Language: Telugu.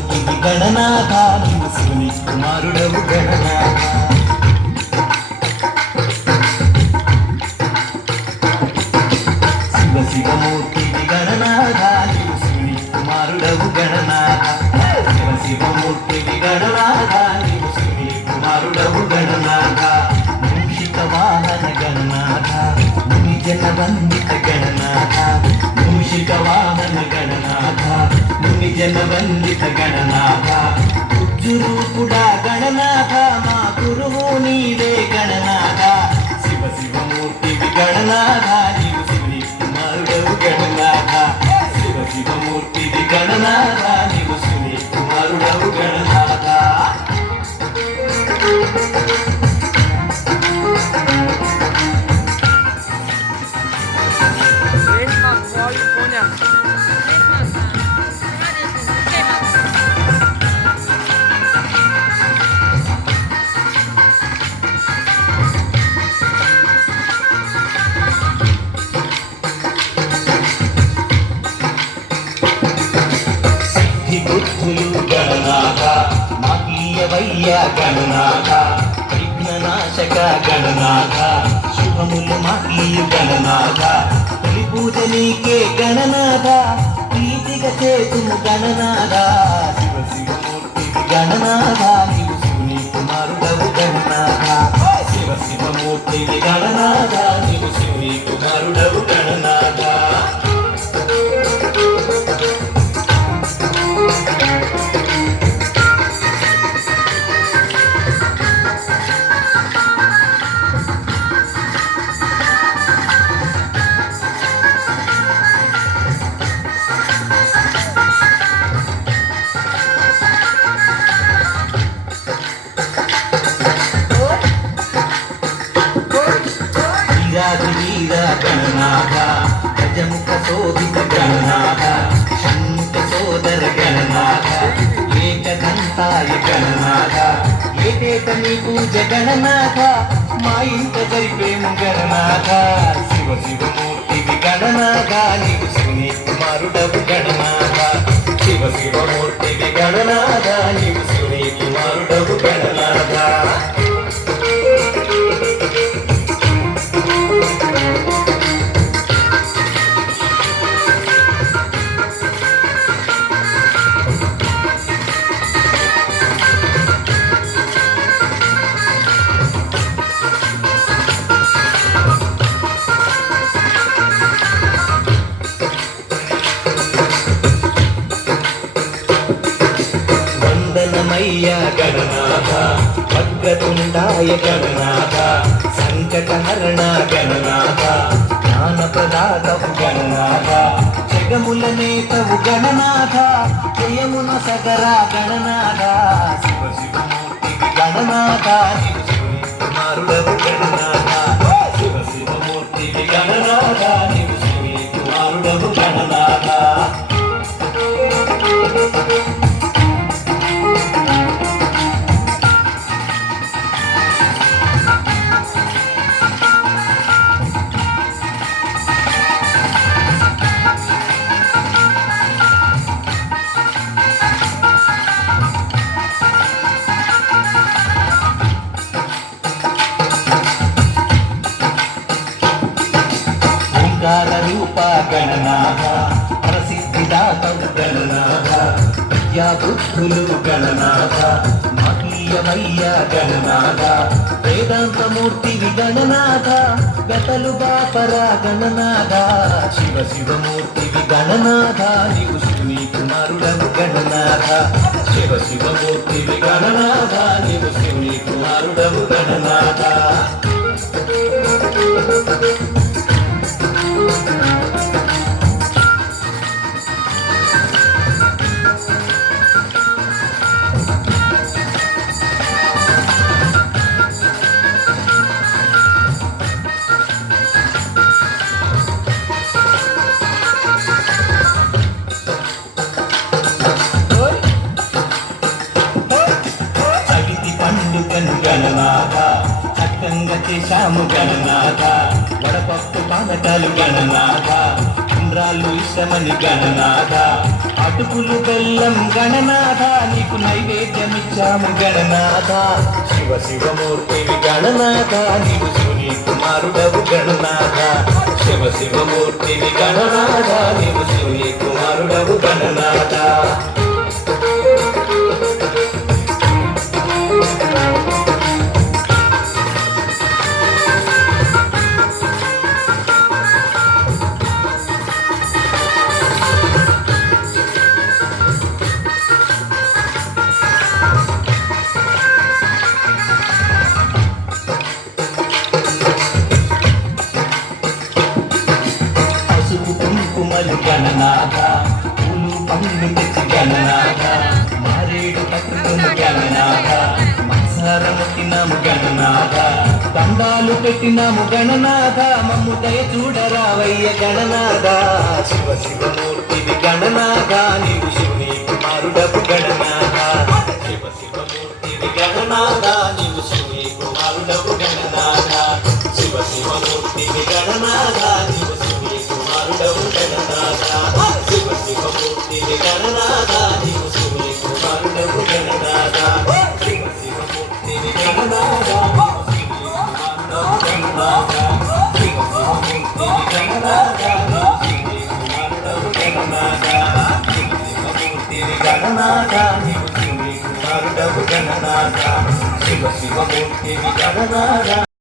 శివమూర్తివి గణనాథ నీవు శివుని కుమారుడవు గణనాథ శివమూర్తివి గణనాథ నీవు శివుని కుమారుడవు గణనాథ శివమూర్తివి గణనాథ నీవు శివుని కుమారుడవు గణనాథ మూషిక వాహన గణనాథ ముని జన వందిత గణనాథ మూషిక వాహన గణనాథ ముని జన వందిత గణనాథ ఉజ్జురూపుడా గణనాథ మా గురువు నీవే గణనాథ శివమూర్తివి గణనాథ నీవు శివుని కుమారుడవు గణనాథ శివమూర్తివి గణనాథ నీవు శివుని కుమారుడవు గణనాథ బుద్ధులు గణనాథ మాకీయవయ్య గణనాథ విఘ్ననాశక గణనాథ శుభములు మాకీయు గణనాథ తొలి పూజ నీకే గణనాథ ప్రీతిగా చేతుము గణనాథ శివమూర్తివి గణనాథ నీవు శివుని కుమారుడవు గణనాథ శివమూర్తివి గణనాథ నీవు శివుని కుమారుడవు గణనాథ వీర గణనాథ గజముఖ శోభిత గణనాథ షణ్ముఖ సోదర గణనాథ ఏకదంతాయ గణనాథ ఏటేట నీ పూజ గణనాథ మా ఇంట జరిపేము గణనాథ శివమూర్తివి గణనాథ నీవు శివుని కుమారుడవు గణనాథ శివమూర్తివి గణనాథ నీవు శివుని కుమారుడవు గణనాథ వందనమయ్య గణనాథ వక్రతుండాయ గణనాథ సంకటహరణ గణనాథ జ్ఞానప్రదాతవు గణనాథ జగముల నేతవు గణనాథ జయమున సగరా గణనాథ శివమూర్తివి గణనాథ నీవు శివుని కుమారుడవు గణనాథ శివమూర్తివి గణనాథ నీవు శివుని కుమారుడవు గణనాథ రూప గణనాథ ప్రసిద్ధిదాతవు గణనాథ విద్యా బుద్ధులు గణనాథ మహీయమయ్య గణనాథ వేదాంతమూర్తివి గణనాథ గతలు బాపరా గణనాథ శివమూర్తివి గణనాథ నీవు శివుని కుమారుడవు గణనాథ శివమూర్తివి గణనాథ నీవు శివుని కుమారుడవు గణనాథ గణనాథ చక్కంగా చేశాము గణనాథ వడపప్పు పానకాలు గణనాథ ఉండ్రాళ్ళు ఇష్టమని గణనాథ అటు అటుకులు బెల్లం గణనాథ నీకు నైవేద్యమిచ్చాము గణనాథ శివ శివమూర్తివి గణనాథ నీవు శివుని కుమారుడవు గణనాథ శివ శివమూర్తివి గణనాథ నీవు శివుని కుమారుడవు గణనాథ పసుపు కుంకుమలు గణనాథ పూలు పండ్లు తెచ్చి గణనాథ మారేడు పట్టుకుని గణనాథ మనసారము తిన్నాము గణనాథ దండాలు పెట్టినాము గణనాథ మమ్ము దయ చూడరావయ్య గణనాథ శివ శివమూర్తివి గణనాథ నీవు శివుని కుమారుడవు గణనాథ శివ శివమూర్తివి గణనాథ నీవు శివుని కుమారుడవు గణనాథ శివ శివమూర్తివి గణనాథ నీవు శివుని కుమారుడవు గణనాథ శివ శివమూర్తివి గణనాథ నీవు శివుని కుమారుడవు గణనాథ శివ శివమూర్తివి గణనాథ గణనాథ నీవు శివుని కుమారుడవు గణనాథ శివ శివమూర్తివి గణనాథ